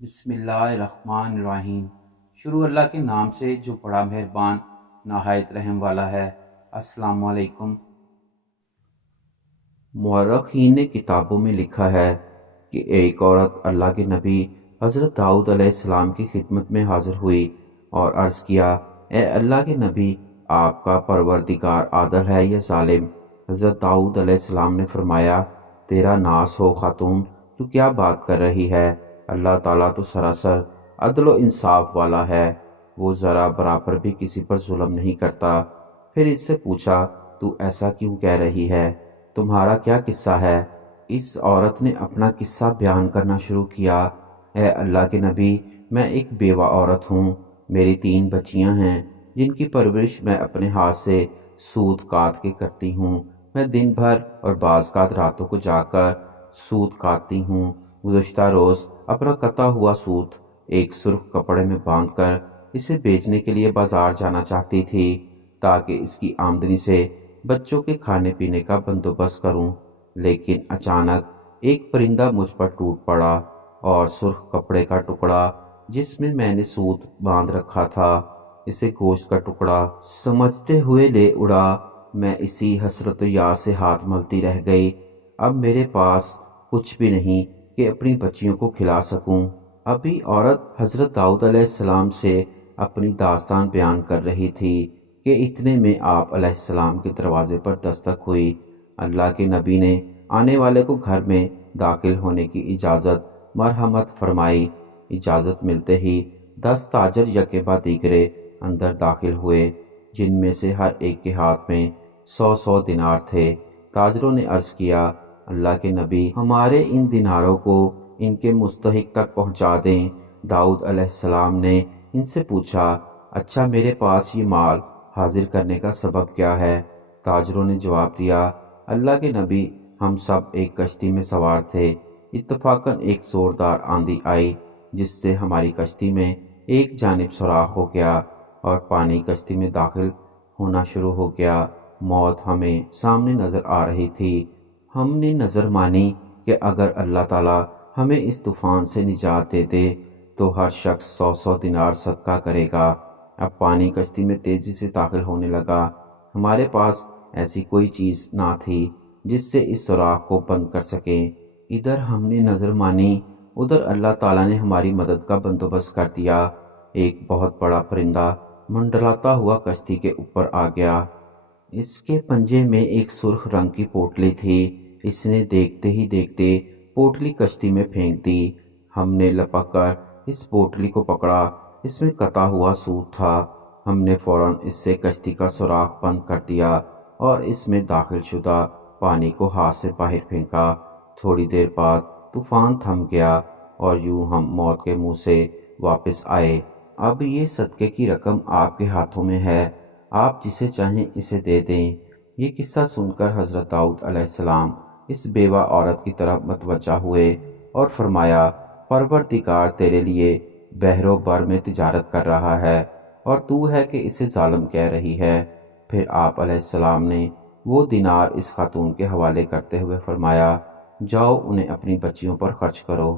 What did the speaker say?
بسم اللہ الرحمن الرحیم۔ شروع اللہ کے نام سے جو بڑا مہربان نہایت رحم والا ہے۔ السلام علیکم۔ مورخین نے کتابوں میں لکھا ہے کہ ایک عورت اللہ کے نبی حضرت داؤد علیہ السلام کی خدمت میں حاضر ہوئی اور عرض کیا، اے اللہ کے نبی، آپ کا پروردگار عادل ہے یا ظالم؟ حضرت داؤد علیہ السلام نے فرمایا، تیرا ناس ہو خاتون، تو کیا بات کر رہی ہے؟ اللہ تعالیٰ تو سراسر عدل و انصاف والا ہے، وہ ذرا برابر بھی کسی پر ظلم نہیں کرتا۔ پھر اس سے پوچھا، تو ایسا کیوں کہہ رہی ہے؟ تمہارا کیا قصہ ہے؟ اس عورت نے اپنا قصہ بیان کرنا شروع کیا۔ اے اللہ کے نبی، میں ایک بیوہ عورت ہوں، میری 3 بچیاں ہیں جن کی پرورش میں اپنے ہاتھ سے سوت کاٹ کے کرتی ہوں۔ میں دن بھر اور بعض اوقات راتوں کو جا کر سوت کاٹتی ہوں۔ گزشتہ روز اپنا کتا ہوا سوت ایک سرخ کپڑے میں باندھ کر اسے بیچنے کے لیے بازار جانا چاہتی تھی تاکہ اس کی آمدنی سے بچوں کے کھانے پینے کا بندوبست کروں، لیکن اچانک ایک پرندہ مجھ پر ٹوٹ پڑا اور سرخ کپڑے کا ٹکڑا جس میں میں نے سوت باندھ رکھا تھا، اسے گوشت کا ٹکڑا سمجھتے ہوئے لے اڑا۔ میں اسی حسرت و یاس سے ہاتھ ملتی رہ گئی۔ اب میرے پاس کچھ بھی نہیں کہ اپنی بچیوں کو کھلا سکوں۔ ابھی عورت حضرت داؤد علیہ السلام سے اپنی داستان بیان کر رہی تھی کہ اتنے میں آپ علیہ السلام کے دروازے پر دستک ہوئی۔ اللہ کے نبی نے آنے والے کو گھر میں داخل ہونے کی اجازت مرحمت فرمائی۔ اجازت ملتے ہی 10 تاجر یکے بعد دیگرے اندر داخل ہوئے، جن میں سے ہر ایک کے ہاتھ میں 100 دینار تھے۔ تاجروں نے عرض کیا، اللہ کے نبی، ہمارے ان دیناروں کو ان کے مستحق تک پہنچا دیں۔ داؤد علیہ السلام نے ان سے پوچھا، اچھا میرے پاس یہ مال حاضر کرنے کا سبب کیا ہے؟ تاجروں نے جواب دیا، اللہ کے نبی، ہم سب ایک کشتی میں سوار تھے، اتفاقاً ایک زوردار آندھی آئی جس سے ہماری کشتی میں ایک جانب سوراخ ہو گیا اور پانی کشتی میں داخل ہونا شروع ہو گیا۔ موت ہمیں سامنے نظر آ رہی تھی۔ ہم نے نظر مانی کہ اگر اللہ تعالیٰ ہمیں اس طوفان سے نجات دے دے تو ہر شخص 100 دینار صدقہ کرے گا۔ اب پانی کشتی میں تیزی سے داخل ہونے لگا۔ ہمارے پاس ایسی کوئی چیز نہ تھی جس سے اس سوراخ کو بند کر سکیں۔ ادھر ہم نے نظر مانی، ادھر اللہ تعالیٰ نے ہماری مدد کا بندوبست کر دیا۔ ایک بہت بڑا پرندہ منڈلاتا ہوا کشتی کے اوپر آ گیا۔ اس کے پنجے میں ایک سرخ رنگ کی پوٹلی تھی۔ اس نے دیکھتے ہی دیکھتے پوٹلی کشتی میں پھینک دی۔ ہم نے لپک کر اس پوٹلی کو پکڑا، اس میں کتا ہوا سوت تھا۔ ہم نے فوراً اس سے کشتی کا سوراخ بند کر دیا اور اس میں داخل شدہ پانی کو ہاتھ سے باہر پھینکا۔ تھوڑی دیر بعد طوفان تھم گیا اور یوں ہم موت کے منہ سے واپس آئے۔ اب یہ صدقے کی رقم آپ کے ہاتھوں میں ہے، آپ جسے چاہیں اسے دے دیں۔ یہ قصہ سن کر حضرت داؤد علیہ السلام اس بیوہ عورت کی طرف متوجہ ہوئے اور فرمایا، پروردگار تیرے لیے بحر و بر میں تجارت کر رہا ہے اور تو ہے کہ اسے ظالم کہہ رہی ہے۔ پھر آپ علیہ السلام نے وہ دینار اس خاتون کے حوالے کرتے ہوئے فرمایا، جاؤ انہیں اپنی بچیوں پر خرچ کرو۔